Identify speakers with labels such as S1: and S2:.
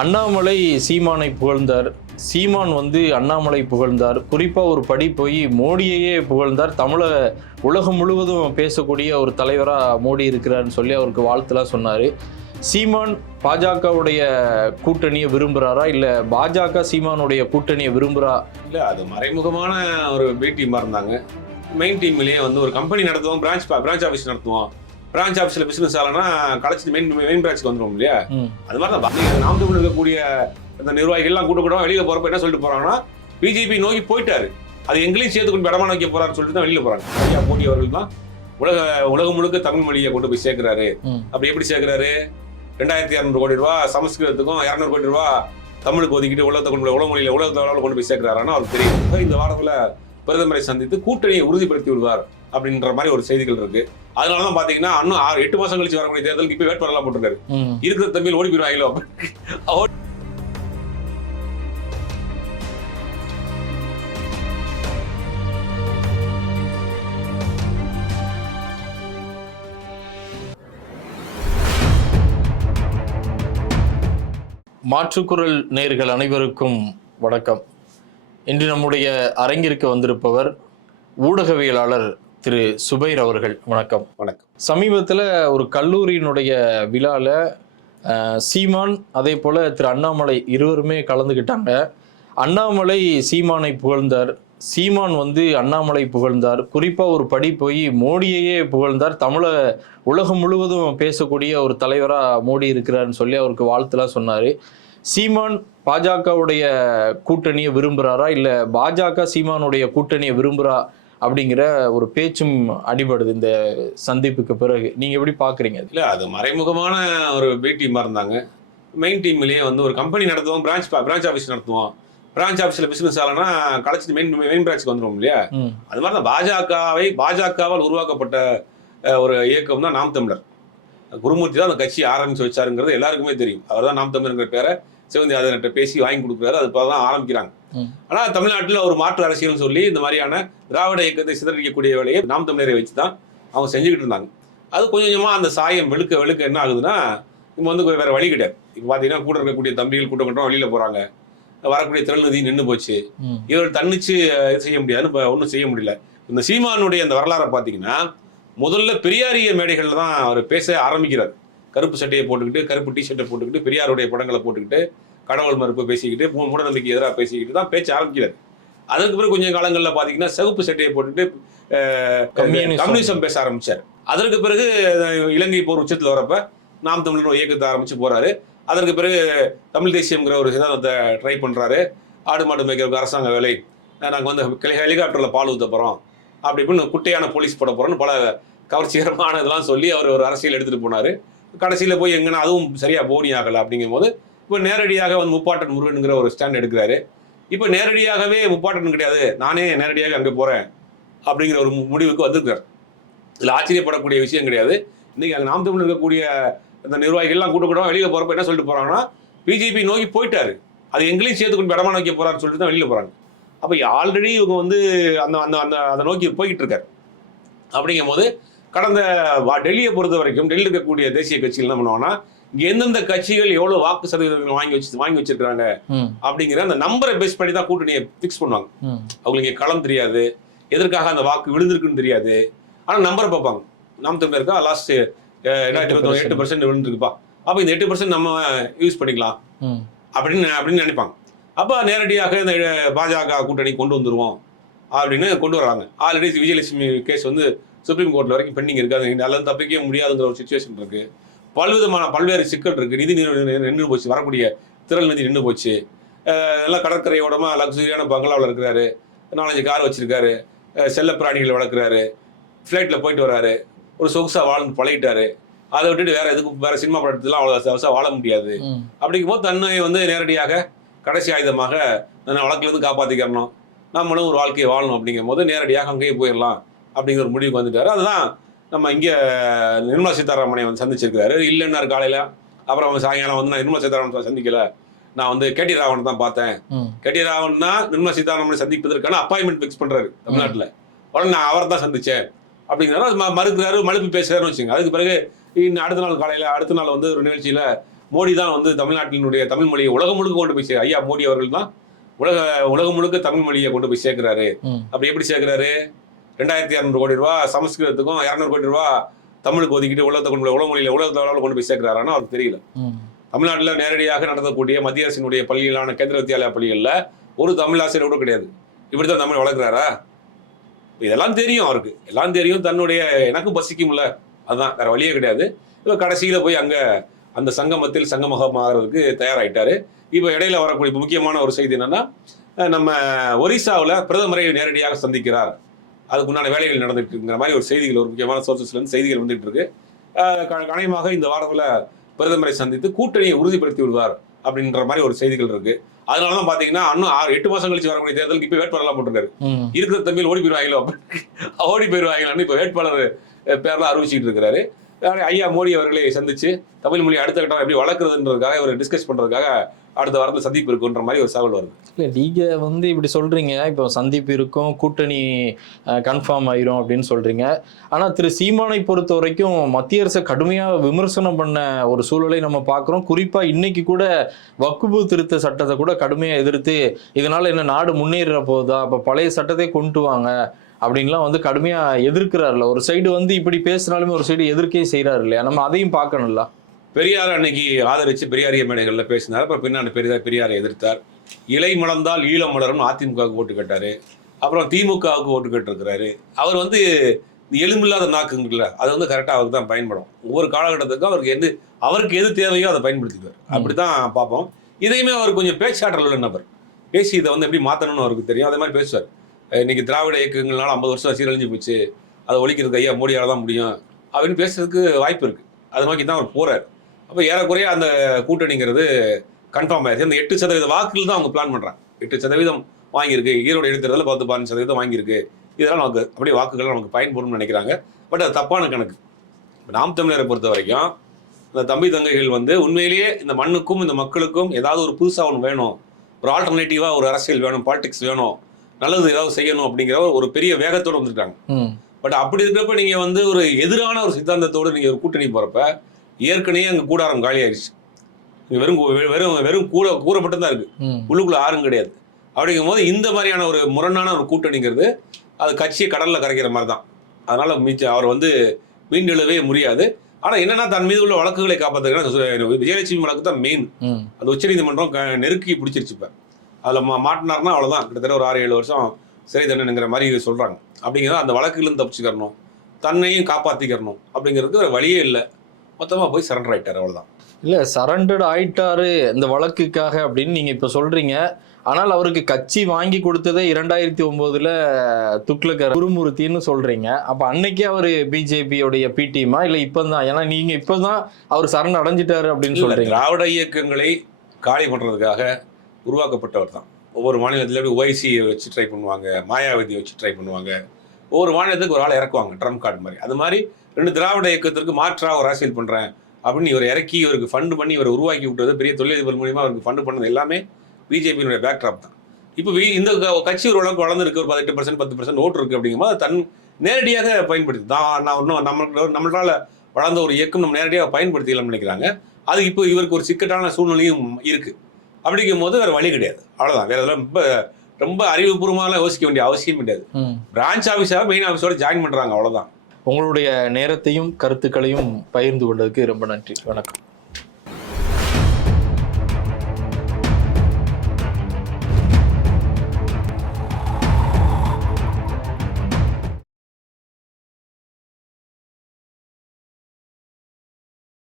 S1: அண்ணாமலை சீமானை புகழ்ந்தார். சீமான் வந்து அண்ணாமலை புகழ்ந்தார். குறிப்பாக ஒரு படி போய் மோடியையே புகழ்ந்தார். தமிழ உலகம் முழுவதும் பேசக்கூடிய ஒரு தலைவராக மோடி இருக்கிறாருன்னு சொல்லி அவருக்கு வாழ்த்துலாம் சொன்னார். சீமான் பாஜகவுடைய கூட்டணியை விரும்புகிறாரா இல்லை பாஜக சீமானுடைய கூட்டணியை விரும்புகிறா
S2: இல்லை அது மறைமுகமான ஒரு பி டீமாக இருந்தாங்க மெயின் டீம்லேயே வந்து ஒரு கம்பெனி நடத்துவோம் பிரான்ச் பிரான்ச் ஆஃபீஸ் நடத்துவோம். பிரான்ச் ஆஃபீஸ்ல பிசினஸ் ஆகலன்னா கடைச்சி மெயின் மெயின் பிரான்ச்சுக்கு வந்துடும் இல்லையா? அது மாதிரி தான் நீங்க நாம் தமிழ் இருக்கக்கூடிய இந்த நிர்வாகிகள்லாம் கூட்ட கூட வெளியில போறப்ப என்ன சொல்லிட்டு போறாங்கன்னா பிஜேபி நோக்கி போயிட்டாரு. அது எங்களையும் சேர்த்து கொண்டு இடமா நோக்கி போறாருன்னு சொல்லிட்டு தான் வெளியில போறாங்க. ஐயா மோடி அவர்கள் தான் உலக உலகம் முழுக்க தமிழ் மொழியை கொண்டு போய் சேர்க்கிறாரு. அப்படி எப்படி சேர்க்கிறாரு? ரெண்டாயிரத்தி இரநூறு கோடி ரூபா சமஸ்கிருதத்துக்கும் இரநூறு கோடி ரூபா தமிழுக்கு ஒதுக்கிட்டு உலகத்தை கொண்டு போய் உலக மொழியில உலகத்தை அளவில் கொண்டு போய் சேர்க்கிறாருன்னா அவருக்கு தெரியும். இந்த வாரத்துல பிரதமரை சந்தித்து கூட்டணியை உறுதிப்படுத்தி விடுவார் அப்படின்ற மாதிரி ஒரு செய்திகள் இருக்கு. அதனால தான் பாத்தீங்கன்னா இன்னும் ஆறு எட்டு மாசம் கழிச்சு வரக்கூடிய தேர்தலுக்கு இப்போ வேட்பாளர்லாம் போட்டிருக்காரு. இருக்கிற தம்பியில் ஓடி போயிடுவாங்களோ? அவர்
S1: மாற்றுக்குரல் நேர்கள் அனைவருக்கும் வணக்கம். இன்று நம்முடைய அரங்கிற்கு வந்திருப்பவர் ஊடகவியலாளர் திரு சுபைர் அவர்கள் வணக்கம்.
S2: வணக்கம்.
S1: சமீபத்தில் ஒரு கல்லூரியினுடைய விழாவில் சீமான் அதே போல் திரு அண்ணாமலை இருவருமே கலந்துக்கிட்டாங்க அண்ணாமலை சீமானை புகழ்ந்தார். சீமான் வந்து அண்ணாமலை புகழ்ந்தார். குறிப்பாக ஒரு படி போய் மோடியையே புகழ்ந்தார். தமிழ உலகம் முழுவதும் பேசக்கூடிய ஒரு தலைவராக மோடி இருக்கிறாருன்னு சொல்லி அவருக்கு வாழ்த்துலாம் சொன்னார். சீமான் பாஜகவுடைய கூட்டணியை விரும்புகிறாரா இல்லை பாஜக சீமானுடைய கூட்டணியை விரும்புகிறா அப்படிங்கிற ஒரு பேச்சும் அடிபடுது இந்த சந்திப்புக்கு பிறகு. நீங்க எப்படி பாக்குறீங்க அது?
S2: இல்ல அது மறைமுகமான ஒரு பி இருந்தாங்க. மெயின் டீம்லயே வந்து ஒரு கம்பெனி நடத்துவோம் பிரான்ச் பிரான்ச் ஆஃபீஸ் நடத்துவோம். பிரான்ச் ஆஃபீஸ்ல பிசினஸ் ஆகலன்னா கடைசி மெயின் மெயின் பிரான்ச்சுக்கு வந்துடும் இல்லையா? அது மாதிரி தான் பாஜகவை பாஜகவால் உருவாக்கப்பட்ட ஒரு இயக்கம் தான் நாம் தமிழர். குருமூர்த்தி தான் அந்த கட்சி ஆரம்பிச்சு வச்சாருங்கிறது எல்லாருக்குமே தெரியும். அவர் தான் நாம் தமிழர்ங்கிற பேரை சிவந்தி பேசி வாங்கி கொடுக்குறாரு. அது இப்போ தான் ஆரம்பிக்கிறாங்க. ஆனால் தமிழ்நாட்டில் ஒரு மாற்று அரசியல்னு சொல்லி இந்த மாதிரியான திராவிட இயக்கத்தை சிதறடிக்கக்கூடிய வேலையை நாம் தமிழரை வச்சு தான் அவங்க செஞ்சுக்கிட்டு இருந்தாங்க. அது கொஞ்சம் கொஞ்சமாக அந்த சாயம் வெளுக்க வெளுக்க என்ன ஆகுதுன்னா இப்போ வந்து வேற வழி கிடையாது. இப்போ பார்த்தீங்கன்னா கூட இருக்கக்கூடிய தம்பிகள் கூட்டம் கூட்டம் வெளியில் போகிறாங்க வரக்கூடிய திறன்நிதி நின்று போச்சு.
S1: ம்,
S2: இவர் தன்னிச்சு செய்ய முடியாதுன்னு இப்போ ஒன்றும் செய்ய முடியல. இந்த சீமானுடைய அந்த வரலாறை பார்த்தீங்கன்னா முதல்ல பெரியாரிய மேடைகளில் தான் அவர் பேச ஆரம்பிக்கிறார். கருப்பு சட்டையை போட்டுக்கிட்டு கருப்பு டிஷர்ட்டை போட்டுக்கிட்டு பெரியாருடைய படங்களை போட்டுக்கிட்டு கடவுள் மறுப்பு பேசிக்கிட்டு மூ- மூடநம்பிக்கை எதிராக பேசிக்கிட்டு தான் பேச்ச ஆரம்பிக்கிறார். அதற்கு பிறகு கொஞ்சம் காலங்களில் பார்த்தீங்கன்னா சிவப்பு சட்டையை போட்டுட்டு அஹ்,
S1: கம்யூனிசம்.
S2: பேச ஆரம்பிச்சார். அதற்கு பிறகு இலங்கை போர் உச்சத்தில் வரப்ப நாம் தமிழர் ஒரு இயக்கத்தை ஆரம்பிச்சு போறாரு. அதற்கு பிறகு தமிழ் தேசியம்ங்கிற ஒரு சித்தாந்தத்தை ட்ரை பண்றாரு. ஆடு மாடு மேய்க்கிறதுக்கு அரசாங்க வேலை. நாங்கள் வந்து ஹெலி- ஹெலிகாப்டர்ல பால் ஊத்த போறோம். அப்படி இப்படின்னு குட்டையான போலீஸ் போட போறோம்னு பல கவர்ச்சிகரமானதெல்லாம் சொல்லி அவர் ஒரு அரசியல் எடுத்துட்டு போனாரு. கடைசியில் போய் எங்கன்னா அதுவும் சரியா போனி ஆகலை அப்படிங்கும்போது இப்போ நேரடியாக வந்து முப்பாட்டன் முருகனுங்கிற ஒரு ஸ்டாண்ட் எடுக்கிறாரு. இப்போ நேரடியாகவே முப்பாட்டன் கிடையாது நானே நேரடியாக அங்கே போறேன் அப்படிங்கிற ஒரு முடிவுக்கு வந்திருக்கார் இதில் ஆச்சரியப்படக்கூடிய விஷயம் கிடையாது. இன்னைக்கு அங்கே நாம் தமிழ் இருக்கக்கூடிய இந்த நிர்வாகிகள்லாம் கூட்ட கூட போகிறப்ப என்ன சொல்லிட்டு போகிறாங்கன்னா பிஜேபி நோக்கி போயிட்டாரு. அது எங்களையும் சேர்த்து கொண்டு இடமா நோக்கி போகிறான்னு சொல்லிட்டு தான் வெளியில் போகிறாங்க அப்போ ஆல்ரெடி இவங்க வந்து அந்த அந்த அந்த அதை நோக்கி போய்கிட்டு இருக்காரு அப்படிங்கும் போது கடந்த டெல்லியை பொறுத்த வரைக்கும் டெல்லியில் இருக்கக்கூடிய தேசிய கட்சிகள் என்ன பண்ணுவாங்கன்னா இங்க எந்தெந்த கட்சிகள் எவ்வளவு வாக்கு சதவீதங்கள் வாங்கி வச்சு வாங்கி வச்சிருக்காங்க அப்படிங்கிற அந்த நம்பரை பேஸ் பண்ணி தான் கூட்டணியை ஃபிக்ஸ் பண்ணுவாங்க. அவங்களுக்கு களம் தெரியாது. எதற்காக அந்த வாக்கு விழுந்திருக்குன்னு தெரியாது. ஆனா நம்பரை பார்ப்பாங்க. நாம் தமிழ் இருக்கா? லாஸ்ட் எட்டு பர்சன்ட் விழுந்திருக்குப்பா. அப்ப இந்த எட்டு பர்சன்ட் நம்ம யூஸ் பண்ணிக்கலாம். அப்படின்னு அப்படின்னு நினைப்பாங்க. அப்ப நேரடியாக இந்த பாஜக கூட்டணி கொண்டு வந்துருவோம் அப்படின்னு கொண்டு வராங்க ஆல்ரெடி விஜயலட்சுமி கேஸ் வந்து சுப்ரீம் கோர்ட்ல வரைக்கும் பெண்டிங் இருக்கு. அது நல்லது தப்பிக்கவே முடியாதுங்கிற ஒரு சுச்சுவேஷன் இருக்கு. பல்விதமான பல்வேறு சிக்கல் இருக்கு. நிதி நின்று போச்சு. வரக்கூடிய திரள் நிதி நின்று போச்சு. எல்லாம் கடற்கரையோடமா லக்ஸரியான பங்களாவில் இருக்கிறாரு. நாலஞ்சு கார் வச்சிருக்காரு. செல்ல பிராணிகள் வளர்க்குறாரு. ஃப்ளைட்டில் போயிட்டு வராரு. ஒரு சொகுசா வாழ்ந்து பழகிட்டாரு. அதை விட்டுட்டு வேற எதுக்கும் வேற சினிமா படத்துலாம் அவ்வளோ வாழ முடியாது.
S1: ம்,
S2: அப்படிங்கும்போது தன்னை வந்து நேரடியாக கடைசி ஆயுதமாக தன்னை வழக்கிலிருந்து காப்பாற்றிக்கிறணும் நம்மளும் ஒரு வாழ்க்கையை வாழணும் அப்படிங்கும் போது நேரடியாக அங்கேயே போயிடலாம் அப்படிங்கிற ஒரு முடிவுக்கு வந்துட்டாரு. அதுதான் நம்ம இங்கே நிர்மலா சீதாராமனை வந்து சந்திச்சிருக்காரு இல்லைன்னாரு காலையில். அப்புறம் அவன் சாயங்காலம் வந்து நான் நிர்மலா சீதாராமன் சந்திக்கல. நான் வந்து கேடி ராவன் தான் பார்த்தேன். கேடி ராவன் தான் நிர்மலா சீதாராமனை சந்திப்பதற்கான அப்பாயின்மெண்ட் ஃபிக்ஸ் பண்றாரு தமிழ்நாட்டில். உடனே நான் அவரை தான் சந்திச்சேன் அப்படிங்கிறாரு மறுக்கிறாரு மழுப்பு பேசுறாருன்னு வச்சுங்க அதுக்கு பிறகு இன்னும் அடுத்த நாள் காலையில அடுத்த நாள் வந்து ஒரு நிகழ்ச்சியில மோடி தான் வந்து தமிழ்நாட்டினுடைய தமிழ் மொழியை உலகம் முழுக்க கொண்டு போய் ஐயா மோடி அவர்கள் தான் உலக உலகம் முழுக்க தமிழ் மொழியை கொண்டு போய் சேர்க்கிறாரு. அப்படி எப்படி சேர்க்கிறாரு? ரெண்டாயிரத்தி இரநூறு கோடி ரூபா சமஸ்கிருதத்துக்கும் இரநூறு கோடி ரூபா தமிழுக்கு ஒதுக்கிட்டு உலகத்தை கொண்டு போய் உலக மொழியில உலகத்து அளவில் கொண்டு போய் சேர்க்கிறாரான்னு அவருக்கு தெரியல. தமிழ்நாட்டில் நேரடியாக நடத்தக்கூடிய மத்திய அரசினுடைய பள்ளிகளான கேந்திர வித்யாலயா பள்ளிகளில் ஒரு தமிழ் ஆசிரியர் கூட கிடையாது. இப்படி தான் தமிழ் வளர்க்குறாரா? இதெல்லாம் தெரியும் அவருக்கு. எல்லாம் தெரியும் தன்னுடைய எனக்கும் பசிக்கும்ல. அதுதான் வேற வழியே கிடையாது. இப்போ கடைசியில் போய் அங்கே அந்த சங்கமத்தில் சங்கமகமாகிறதுக்கு தயாராயிட்டாரு. இப்போ இடையில வரக்கூடிய முக்கியமான ஒரு செய்தி என்னன்னா நம்ம ஒரிசாவில் பிரதமரை நேரடியாக சந்திக்கிறார். அதுக்குண்டான வேலைகள் நடந்துட்டு இருக்குங்கிற மாதிரி ஒரு செய்திகள் ஒரு முக்கியமான சோர்சஸ்ல இருந்து செய்திகள் வந்துட்டு இருக்கு கணியமாக இந்த வாரத்தில் பிரதமரை சந்தித்து கூட்டணியை உறுதிப்படுத்தி விடுவார் அப்படின்ற மாதிரி ஒரு செய்திகள் இருக்கு. அதனால தான் பார்த்தீங்கன்னா இன்னும் ஆறு எட்டு மாசம் கழிச்சு வரக்கூடிய தேர்தலுக்கு இப்போ வேட்பாளர்லாம் போட்டிருக்காரு. இருக்கிற தம்பியில் ஓடி போயிருவாங்களோ? ஓடி போயிருவாங்களான்னு இப்போ வேட்பாளர் பேர்லாம் அறிவிச்சிட்டு இருக்கிறாரு. ஐயா மோடி அவர்களை சந்திச்சு தமிழ் மொழி அடுத்த கட்டம் எப்படி வளர்க்குறதுன்றதுக்காக இவர் டிஸ்கஸ் பண்றதுக்காக அடுத்த வாரத்தில் சந்திப்பு இருக்குன்ற மாதிரி ஒரு தகவல் வருது.
S1: இல்லை நீங்கள் வந்து இப்படி சொல்கிறீங்க இப்போ சந்திப்பு இருக்கும் கூட்டணி கன்ஃபார்ம் ஆயிரும் அப்படின்னு சொல்கிறீங்க ஆனால் திரு சீமானை பொறுத்த வரைக்கும் மத்திய அரசை கடுமையாக விமர்சனம் பண்ண ஒரு சூழலை நம்ம பார்க்குறோம். குறிப்பாக இன்னைக்கு கூட வக்குபு திருத்த சட்டத்தை கூட கடுமையாக எதிர்த்து இதனால் என்ன நாடு முன்னேற போகுதா? அப்போ பழைய சட்டத்தை கொண்டு வாங்க. அப்படின்லாம் வந்து கடுமையா எதிர்க்கிறாருல ஒரு சைடு வந்து இப்படி பேசினாலுமே ஒரு சைடு எதிர்க்கே செய்யறாரு இல்லையா நம்ம அதையும் பார்க்கணும்ல.
S2: பெரியார் அன்னைக்கு ஆதரிச்சு பெரியாரிய மேடைகளில் பேசினார். அப்புறம் பின்னாடி பெரியார் பெரியாரை எதிர்த்தார். இலை மலர்ந்தால் ஈழம் மலரும் அதிமுகவுக்கு ஓட்டு கேட்டாரு. அப்புறம் திமுகவுக்கு ஓட்டு கேட்டிருக்கிறாரு. அவர் வந்து எலும்பில்லாத நாக்குங்கள்ல அது வந்து கரெக்டாக அவருக்கு தான் பயன்படும். ஒவ்வொரு காலகட்டத்துக்கும் அவருக்கு எது அவருக்கு எது தேவையோ அதை பயன்படுத்திக்குவார். அப்படி தான் பார்ப்போம். இதையுமே அவர் கொஞ்சம் பேச்சாற்றல் உள்ள நபர். பேசி இதை வந்து எப்படி மாற்றணும்னு அவருக்கு தெரியும். அதே மாதிரி பேசுவார். இன்னைக்கு திராவிட இயக்கங்கள்னால ஐம்பது வருஷம் சீரழிஞ்சு போச்சு. அதை ஒழிக்கிறதுக்கு ஐயா மோடியால் தான் முடியும். அப்படின்னு பேசுறதுக்கு வாய்ப்பு இருக்கு. அதை நோக்கி தான் அவர் போறாரு. அப்போ ஏறக்குறைய அந்த கூட்டணிங்கிறது கன்ஃபார்ம் ஆயிடுச்சு. அந்த எட்டு சதவீத வாக்குகள் தான் அவங்க பிளான் பண்ணுறாங்க எட்டு சதவீதம் வாங்கியிருக்கு. ஈரோடு எழுத்துறதுல பத்து பதினஞ்சு சதவீதம் வாங்கியிருக்கு. இதெல்லாம் நமக்கு அப்படியே வாக்குகள் நமக்கு பயன்படும்னு நினைக்கிறாங்க. பட் அது தப்பான கணக்கு. நாம் தமிழரை பொறுத்த வரைக்கும் இந்த தம்பி தங்கைகள் வந்து உண்மையிலேயே இந்த மண்ணுக்கும் இந்த மக்களுக்கும் ஏதாவது ஒரு புதுசாக ஒன்று வேணும். ஒரு ஆல்டர்னேட்டிவாக ஒரு அரசியல் வேணும் பாலிடிக்ஸ் வேணும். நல்லது ஏதாவது செய்யணும் அப்படிங்கிற ஒரு பெரிய வேகத்தோடு வந்துருக்காங்க பட் அப்படி இருக்கிறப்ப நீங்க வந்து ஒரு எதிரான ஒரு சித்தாந்தத்தோடு நீங்க ஒரு கூட்டணி போறப்ப ஏற்கனவே அங்க கூடாரம் காலி ஆயிடுச்சு. வெறும் வெறும் வெறும் கூட மட்டும் தான் இருக்கு. உள்ளுக்குள்ள ஆறும் கிடையாது. அப்படிங்கும் போது இந்த மாதிரியான ஒரு முரணான ஒரு கூட்டணிங்கிறது அது கட்சியை கடல்ல கரைக்கிற மாதிரி தான் அதனால மிச்ச அவர் வந்து மீண்டெழவே முடியாது. ஆனா என்னன்னா தன் மீது உள்ள வழக்குகளை காப்பாற்றுறதுக்கு விஜயலட்சுமி வழக்கு தான் மெயின் அந்த உச்சநீதிமன்றம் நெருக்கி பிடிச்சிருச்சு இப்போ. அதில் மா மாட்டினார்னா அவ்வளோதான் கிட்டத்தட்ட ஒரு ஆறு ஏழு வருஷம் சிறை தண்டனைங்கிற மாதிரி சொல்கிறாங்க அப்படிங்கிறது அந்த வழக்குலேருந்து தப்பிச்சுக்கிறணும் தன்னையும் காப்பாற்றிக்கிறணும் அப்படிங்கிறதுக்கு வேற வழியே இல்லை. மொத்தமாக போய் சரண்டர் ஆயிட்டார் அவ்வளோதான்
S1: இல்ல சரண்டர்ட் ஆயிட்டாரு இந்த வழக்குக்காக அப்படின்னு நீங்க இப்ப சொல்றீங்க. ஆனால் அவருக்கு கட்சி வாங்கி கொடுத்ததே இரண்டாயிரத்தி ஒன்பதுல துக்ளக்கர் குருமூர்த்தின்னு சொல்றீங்க. அப்ப அன்னைக்கே அவரு பிஜேபியோடைய பி டீமா இல்ல இப்பதான் ஏன்னா நீங்க இப்பதான் அவர் சரண் அடைஞ்சிட்டாரு அப்படின்னு
S2: இல்ல,
S1: சொல்றீங்க.
S2: திராவிட இயக்கங்களை காலி பண்ணுறதுக்காக உருவாக்கப்பட்டவர் தான் ஒவ்வொரு மாநிலத்தில் எப்படி ஒய்சியை வச்சு ட்ரை பண்ணுவாங்க மாயாவதியை வச்சு ட்ரை பண்ணுவாங்க. ஒவ்வொரு மாநிலத்துக்கு ஒரு ஆள் இறக்குவாங்க ட்ரம் கார்டு மாதிரி. அது மாதிரி ரெண்டு திராவிட இயக்கத்திற்கு மாற்றாக ஒரு அரசியல் பண்ணுறேன் அப்படின்னு இவர் இறக்கி இவருக்கு ஃபண்டு பண்ணி இவர் உருவாக்கி விட்டது பெரிய தொழிலதிபர் மூலியமாக அவருக்கு ஃபண்டு பண்ணது எல்லாமே பிஜேபியினுடைய பேக்ட்ராப் தான். இப்போ வி- இந்த க- ஒரு அளவுக்கு வளர்ந்துருக்கு ஒரு பதினெட்டு பர்சன்ட் பத்து பர்சன்ட் ஓட்டு இருக்குது அப்படிங்கும்போது தன் நேரடியாக பயன்படுத்தி தான் நான் இன்னும் நம்ம நம்மளால் வளர்ந்த ஒரு இயக்கம் நம்ம நேரடியாக பயன்படுத்திக்கலாம்னு நினைக்கிறாங்க. அது இப்போ இவருக்கு ஒரு சிக்கட்டான சூழ்நிலையும் இருக்குது அப்படிங்கும் போது வேற வழி கிடையாது. அவ்வளவுதான். வேற இதெல்லாம் ரொம்ப ரொம்ப அறிவுபூர்வமாலாம் யோசிக்க வேண்டிய அவசியம் கிடையாது. பிரான்ச் ஆஃபீஸாக மெயின் ஆஃபீஸோட ஜாயின் பண்றாங்க அவ்வளவுதான்.
S1: உங்களுடைய நேரத்தையும் கருத்துக்களையும் பகிர்ந்து கொண்டதுக்கு ரொம்ப நன்றி. வணக்கம்.